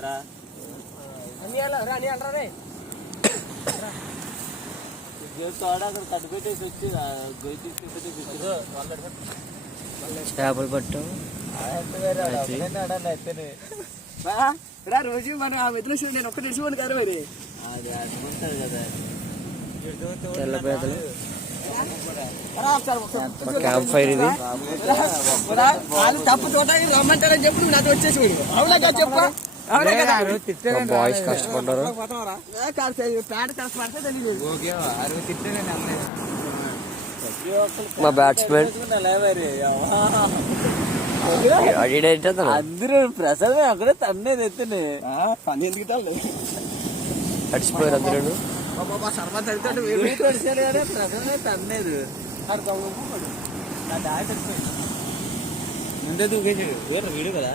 అక్కడ కట్టిపెట్టేసి వచ్చి గొయ్యి తీసుకెళ్ళి చేపలు పట్టాం రోజు మన ఆ మెదలు నేను ఒక్క తెలుసుకోండి కదా మరి అది అనుకుంటారు కదా తెల్ల పేదలు క్యాంప్ ఫైర్ ఇది తప్పు తోట రమ్మంటారని చెప్పి నువ్వు నాతో వచ్చేసి అవునా చెప్పు బాయ్స్ కష్టపడ్డారు ప్యాంట్ కష్టపడితే తెలియదు మా బ్యాట్స్మెన్ అందరూ ప్రసాదం అక్కడే తన్నేది ఎత్తునే పని ఎందుకు అడిచిపోయారు అందరూ సర్వత్ ప్రసాదం తన్నేది ముందే దూకేసాడు వీడు కదా.